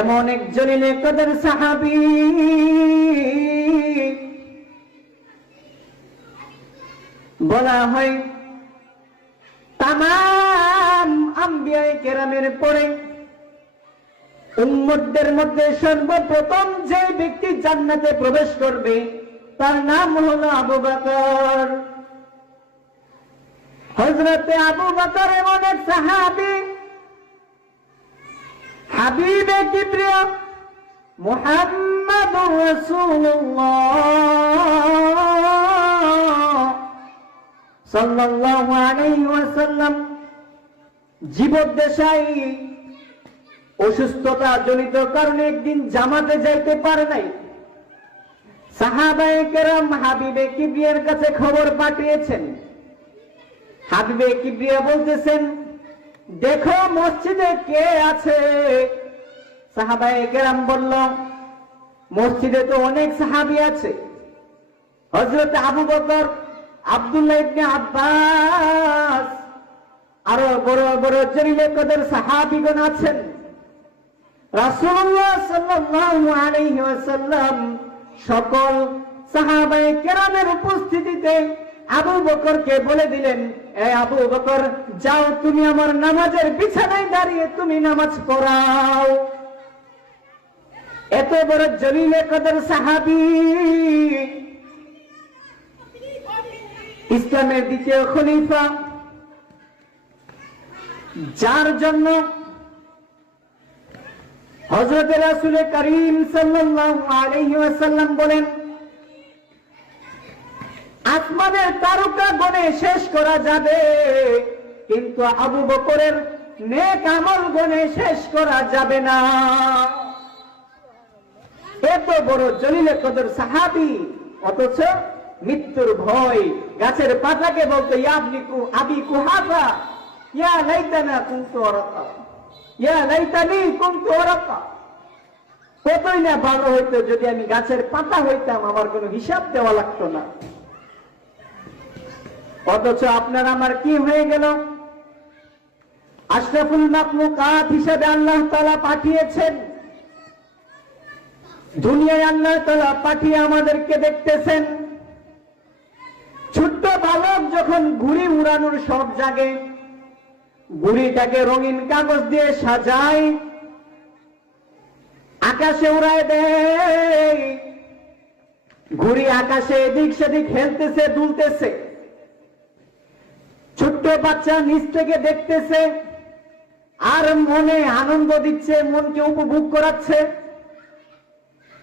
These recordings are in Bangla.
এমন একজন কদর সাহাবি। বলা হয় তাম আম্বিয়ায় কেরামের পরে উম্মতদের মধ্যে সর্বপ্রথম যে ব্যক্তি জান্নাতে প্রবেশ করবে, তার নাম হলো আবু বকর। হজরতে আবু বকর এমন এক সাহাবি হাবিবে কি প্রিয় মোহাম্মদ সাল্লাল্লাহু আলাইহি ওয়াসাল্লাম জীবদ্দশায় অসুস্থতা জনিত কারণে একদিন জামাতে যাইতে পারে নাই। সাহাবায়ে কেরাম হাবিবে কিবরিয়ার কাছে খবর পাঠিয়েছেন। হাবিবে কিবরিয়া বলতেছেন দেখো মসজিদে কে আছে? সাহাবায়ে কেরাম বলল, মসজিদে তো অনেক সাহাবি আছে। হযরত আবু বকর, আব্দুল্লাহ ইবনে আব্বাস, আরও বড় বড় জলিলে কদর সাহাবিগণ আছেন। রাসূলুল্লাহ সাল্লাল্লাহু আলাইহি ওয়াসাল্লাম সকল সাহাবায়ে কেরামের উপস্থিতিতে আবু বকরকে বলে দিলেন, এ আবু বকর, যাও তুমি আমার নামাজের বিছানায় দাঁড়িয়ে তুমি নামাজ পড়াও। এত বড় জলিলে কদর সাহাবি। ইসলামের দ্বিতীয় খলিফা। যার জন্য হজরত রাসুল করিম সাল্লাম বলেন আসমানের তারকা গণে শেষ করা যাবে। কিন্তু আবু বকরের নেক আমল গণে শেষ করা যাবে না। এত বড় জলিলে কদর সাহাবি, অথচ মৃত্যুর ভয়, গাছের পাতাকে বলতো ইয়াবনি আবি কুহাফা, ইয়া লাইতানা কুনতু ওরাকা, ইয়া লাইতানি কুনতু ওরাকা। কতই না ভালো হইতো যদি আমি গাছের পাতা হইতাম, আমার কোনো হিসাব দেওয়া লাগতো না। অথচ আপনার আমার কি হয়ে গেল? আশরাফুল মাকলুকাত হিসেবে আল্লাহ তাআলা পাঠিয়েছেন। দুনিয়ায় আল্লাহ তাআলা পাঠিয়ে আমাদেরকে দেখতেছেন। ছোট্ট বালক যখন ঘুড়ি উড়ানোর সব জাগে, ঘুড়িটাকে রঙিন কাগজ দিয়ে সাজায়, আকাশে উড়ায় দেয়। ঘুড়ি আকাশে এদিক সেদিক হেলতেছে, দুলতেছে। ছোট্ট বাচ্চা নিচ থেকে দেখতেছে আর মনে আনন্দ দিচ্ছে, মনকে উপভোগ করাচ্ছে।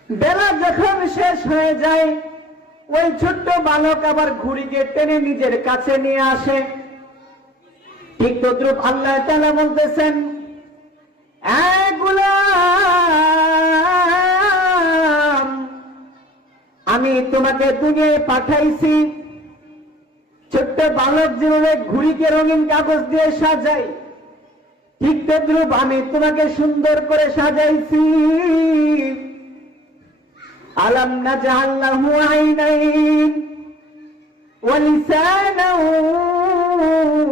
বেলা যখন শেষ হয়ে যায়, ওই ছোট্ট বালক আবার ঘুড়িকে টেনে নিজের কাছে নিয়ে আসে। ঠিক তদ্রুপ আল্লাহ তালা বলতেছেন "এই আমি তোমাকে তুগে পাঠাইছি ছোট্ট বালক যেভাবে ঘুড়িকে রঙিন কাগজ দিয়ে সাজাই ঠিক তদ্রুপ আমি তোমাকে সুন্দর করে সাজাইছি আলম না জাহাল্লাহু আইনাইন ولسانا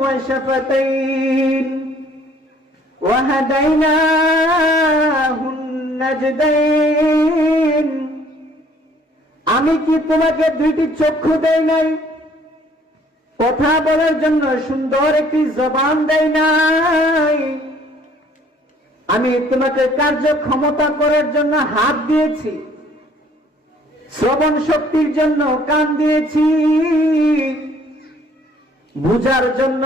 وشفتين وهديناه النجدين আমি কি তোমাকে দুইটি চক্ষু দেই নাই কথা বলার জন্য সুন্দর একটি জবান দেয় নাই। আমি তোমাকে কার্য ক্ষমতা করার জন্য হাত দিয়েছি। শ্রবণ শক্তির জন্য কান দিয়েছি। বুঝার জন্য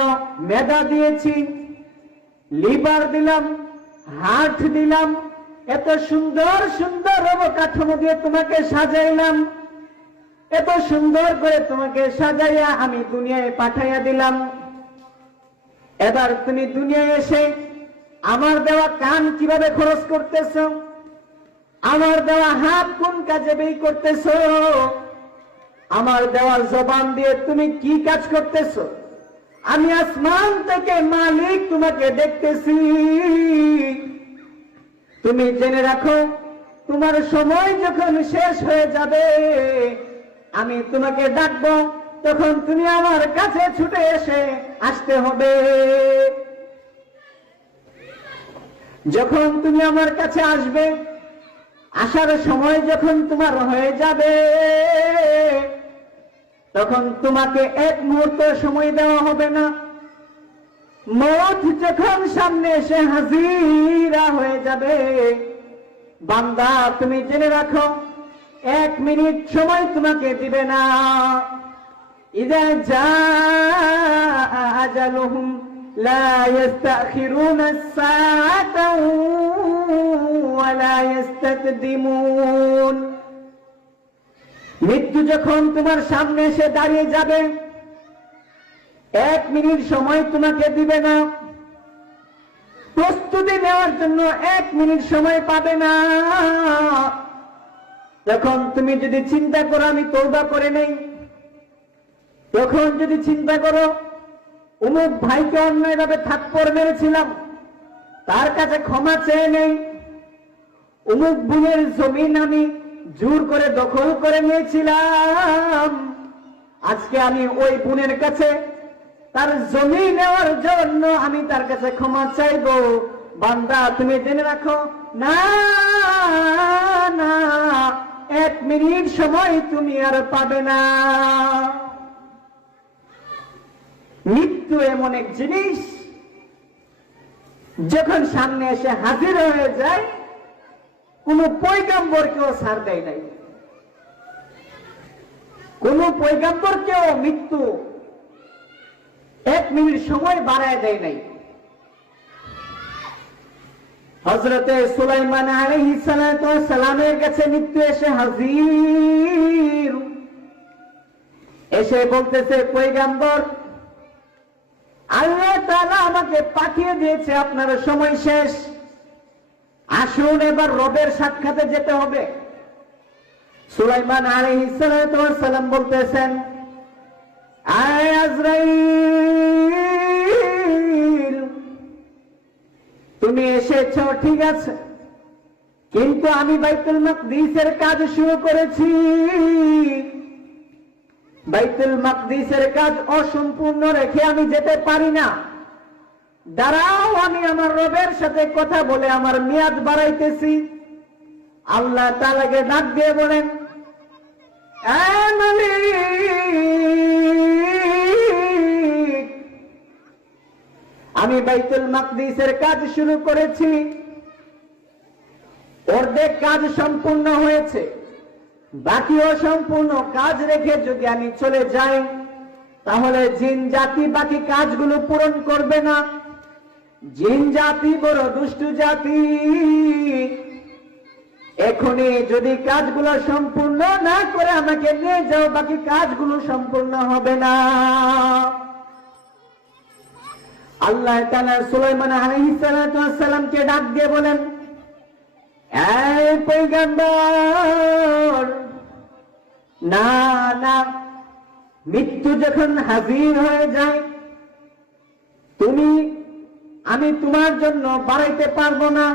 মেধা দিয়েছি। লিভার দিলাম, হার্ট দিলাম। এত সুন্দর সুন্দর অবকাঠামো দিয়ে তোমাকে সাজাইলাম। এত সুন্দর করে তোমাকে সাজাইয়া আমি দুনিয়ায় পাঠাইয়া দিলাম। এবার তুমি দুনিয়ায় এসে আমার দেওয়া কান কীভাবে খরচ করতেছ? আমার দেওয়া হাত কোন কাজে ব্যয় করতেছ? আমার দেওয়া জবান দিয়ে তুমি কি কাজ করতেছ? আমি আসমান থেকে মালিক তোমাকে দেখতেছি। তুমি জেনে রাখো, তোমার সময় যখন শেষ হয়ে যাবে আমি তোমাকে ডাকবো, তখন তুমি আমার কাছে ছুটে এসে আসতে হবে। যখন তুমি আমার কাছে আসবে, আসার সময় যখন তোমার হয়ে যাবে, তখন তোমাকে এক মুহূর্ত সময় দেওয়া হবে না। মত যখন সামনে এসে হাজিরা হয়ে যাবে, বান্দা, তুমি জেনে রাখো এক মিনিট সময় তোমাকে দিবে না। ইদা যা আজালুহুম লা ইস্তাখিরুনা সাআতাও ওয়া লা ইস্তাকদিমুন। মৃত্যু যখন তোমার সামনে এসে দাঁড়িয়ে যাবে, এক মিনিট সময় তোমাকে দিবে না। প্রস্তুতি নেওয়ার জন্য এক মিনিট সময় পাবে না। তখন তুমি যদি চিন্তা করো, আমি তৌবা করে নেই। তখন যদি চিন্তা করো, অমুক ভাইকে অন্যায়ভাবে থাপ্পড় মেরেছিলাম, তার কাছে ক্ষমা চেয়ে নেই। অমুক বোনের জমিন আমি জোর করে দখল করে নিয়েছিলাম। আজকে আমি ওই বোনের কাছে তার জমি নেওয়ার জন্য আমি তার কাছে ক্ষমা চাইব। বান্দা, তুমি জেনে রাখো, না না। এক মিনিট সময় তুমি আর পাবে না। মৃত্যু এমন এক জিনিস, যখন সামনে এসে হাজির হয়ে যায়, কোন পৈগম্বরকেও ছাড় দেয় নাই। কোন পৈগম্বরকেও মৃত্যু এক মিনিট সময় বাড়ায় দেয় নাই। হজরতে সুলাইমান সালাতু সালামের কাছে মৃত্যু এসে হাজির। এসে বলতেছে পৈগম্বর আল্লাহ তাআলা আমাকে পাঠিয়ে দিয়েছে, আপনার সময় শেষ। আসুন, এবার রবের সাক্ষাতে যেতে হবে। সুলাইমান ওয়াস সালাম বলতেছেন, আয় আজরাইল তুমি এসেছ, ঠিক আছে। কিন্তু আমি বাইতুল মাকদিসের কাজ শুরু করেছি। বাইতুল মাকদিসের কাজ অসম্পূর্ণ রেখে আমি যেতে পারি না। দাঁড়াও, আমি আমার রবের সাথে কথা বলে আমার মেয়াদ বাড়াইতেছি। আল্লাহ তালাকে ডাক দিয়ে বলেন আমি বাইতুল মাকদিসের কাজ শুরু করেছি। অর্ধেক কাজ সম্পূর্ণ হয়েছে। বাকি অসম্পূর্ণ কাজ রেখে যদি আমি চলে যাই, তাহলে জিন জাতি বাকি কাজগুলো পূরণ করবে না। জিন জাতি বড় দুষ্টু জাতি। এখনই যদি কাজগুলো সম্পূর্ণ না করে আমাকে নিয়ে যাও, বাকি কাজগুলো সম্পূর্ণ হবে না। আল্লাহ সুলাইমান আলাইহিস সালাতু ওয়াস সালামকে ডাক দিয়ে বলেন না না, মৃত্যু যখন হাজির হয়ে যায়, তুমি, আমি তোমার জন্য বাড়াইতে পারব না।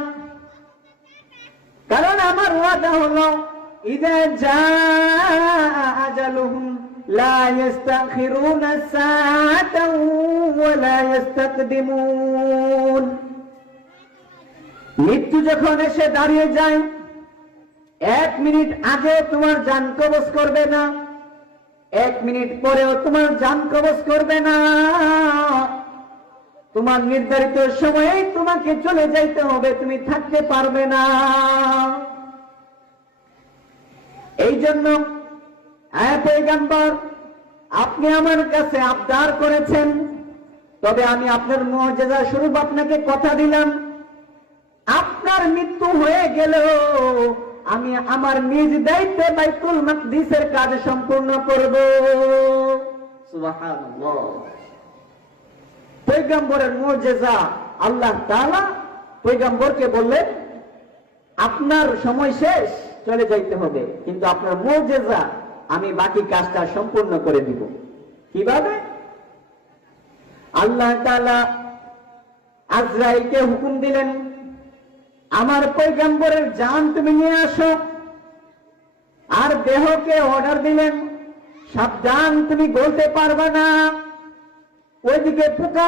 কারণ আমার ওয়াদা হলো, ইদা যা আজালুহুম ইস্তাখিরুনা সাআতাও ওয়া লা ইস্তাকদিমুন মৃত্যু যখন এসে দাঁড়িয়ে যায়, এক মিনিট আগে তোমার যান কবজ করবে না, এক মিনিট পরেও তোমার যান কবজ করবে না। তোমার নির্ধারিত সময়ে তোমাকে চলে যাইতে হবে, তুমি থাকতে পারবে না। এই জন্য হ্যাঁ আপনি আমার কাছে আবদার করেছেন, তবে আমি আপনার মর্যাদা স্বরূপ আপনাকে কথা দিলাম। আপনার মৃত্যু হয়ে গেল আমি আমার নিজ দায়িত্বে বাইতুল মাকদিসের কাজ সম্পূর্ণ করব। পৈগম্বরের মর্যাদা আল্লাহ তাআলা পৈগম্বরকে বললেন, আপনার সময় শেষ, চলে যাইতে হবে। কিন্তু আপনার মর্যাদা আমি বাকি কাজটা সম্পূর্ণ করে দিব। কীভাবে? আল্লাহ তাআলা আজরাইলকে হুকুম দিলেন, আমার পৈগম্বরের জান তুমি নিয়ে আসো। আর দেহকে অর্ডার দিলেন, সাবধান, তুমি বলতে পারবে না। ওইদিকে পোকা